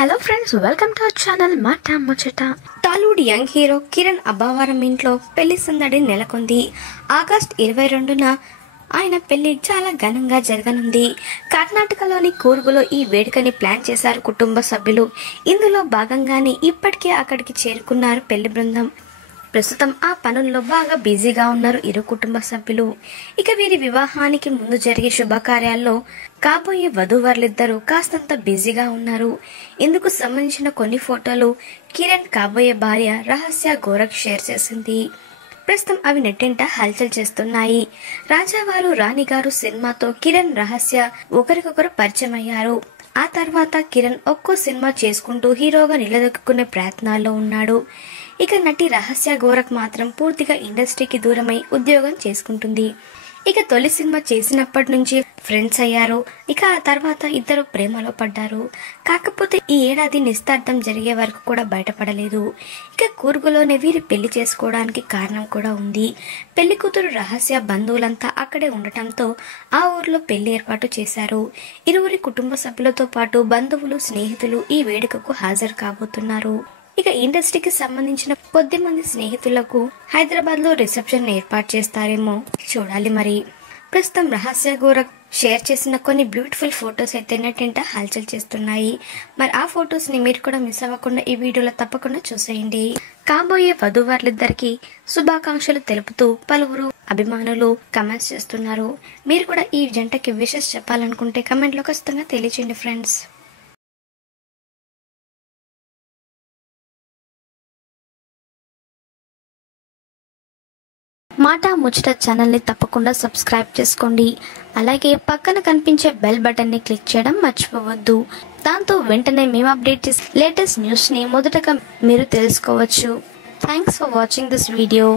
Hello friends, welcome to our channel మాట ముచ్చట. Tollywood young hero Kiran Abbavaram ఇంట్లో పెళ్లి సందడి నెలకొంది. ఆగస్టు 22న ఆయన పెళ్లి చాలా ఘనంగా జరగనుంది. కర్ణాటకలోని కూర్గులో ఈ వేడుకని ప్లాన్ చేశారు కుటుంబ సభ్యులు. ఇందులో భాగంగానే ఇప్పటికే అక్కడికి చేరుకున్నారు పెళ్లి బృందం. ప్రస్తుతం ఆ పనుల్లో బాగా బిజీగా ఉన్నారు ఇరు కుటుంబ సభ్యులు. ఇక వీరి వివాహానికి ముందు జరిగే శుభకార్యాల్లో కాబోయే వధూవరులిద్దరూ కాస్తంత బిజీగా ఉన్నారు. ఇందుకు సంబంధించిన కొన్ని ఫోటోలు కిరణ్ కాబోయే భార్య రహస్య గోరఖ్ షేర్ చేసింది. ప్రస్తుతం అవి నెట్టింట హల్చల్ చేస్తున్నాయి. రాజావారు రాణిగారు సినిమాతో కిరణ్ రహస్య ఒకరికొకరు పరిచయం అయ్యారు. ఆ తర్వాత కిరణ్ ఒక్కో సినిమా చేసుకుంటూ హీరోగా నిలదొక్కునే ప్రయత్నాల్లో ఉన్నాడు. ఇక నటి రహస్య గోరఖ్ మాత్రం పూర్తిగా ఇండస్ట్రీకి దూరమై ఉద్యోగం చేసుకుంటుంది. ఇక తొలి సినిమా చేసినప్పటి నుంచి ఫ్రెండ్స్ అయ్యారు. ఇక ఆ తర్వాత ఇద్దరు ప్రేమలో పడ్డారు. కాకపోతే ఈ ఏడాది నిశ్చితార్థం జరిగే వరకు కూడా బయటపడలేదు. ఇక కూర్గులోనే వీరి పెళ్లి చేసుకోవడానికి కారణం కూడా ఉంది. పెళ్లి కూతురు రహస్య బంధువులంతా అక్కడే ఉండటంతో ఆ ఊర్లో పెళ్లి ఏర్పాటు చేశారు. ఇరువురి కుటుంబ సభ్యులతో పాటు బంధువులు, స్నేహితులు ఈ వేడుకకు హాజరు కాబోతున్నారు. ఇక ఇండస్ట్రీకి సంబంధించిన కొద్ది మంది స్నేహితులకు హైదరాబాద్ లో రిసెప్షన్ ఏర్పాటు చేస్తారేమో చూడాలి. మరి ప్రస్తుతం రహస్య గోరఖ్ షేర్ చేసిన కొన్ని బ్యూటిఫుల్ ఫొటోస్ అయితే నెట్టింట హల్చల్ చేస్తున్నాయి. మరి ఆ ఫొటోస్ ని మీరు కూడా మిస్ అవ్వకుండా ఈ వీడియోలో తప్పకుండా చూసేయండి. కాబోయే వధూవరులిద్దరికి శుభాకాంక్షలు తెలుపుతూ పలువురు అభిమానులు కమెంట్స్ చేస్తున్నారు. మీరు కూడా ఈ జంటకి విషెస్ చెప్పాలనుకుంటే కమెంట్ లో ఖచ్చితంగా తెలియచేయండి ఫ్రెండ్స్. మాట ముచ్చట ఛానల్ ని తప్పకుండా సబ్స్క్రైబ్ చేసుకోండి. అలాగే పక్కన కనిపించే బెల్ బటన్ ని క్లిక్ చేయడం మర్చిపోవద్దు. దాంతో వెంటనే మేము అప్డేట్ చేసే లేటెస్ట్ న్యూస్ ని మొదటగా మీరు తెలుసుకోవచ్చు. Thanks for watching this video.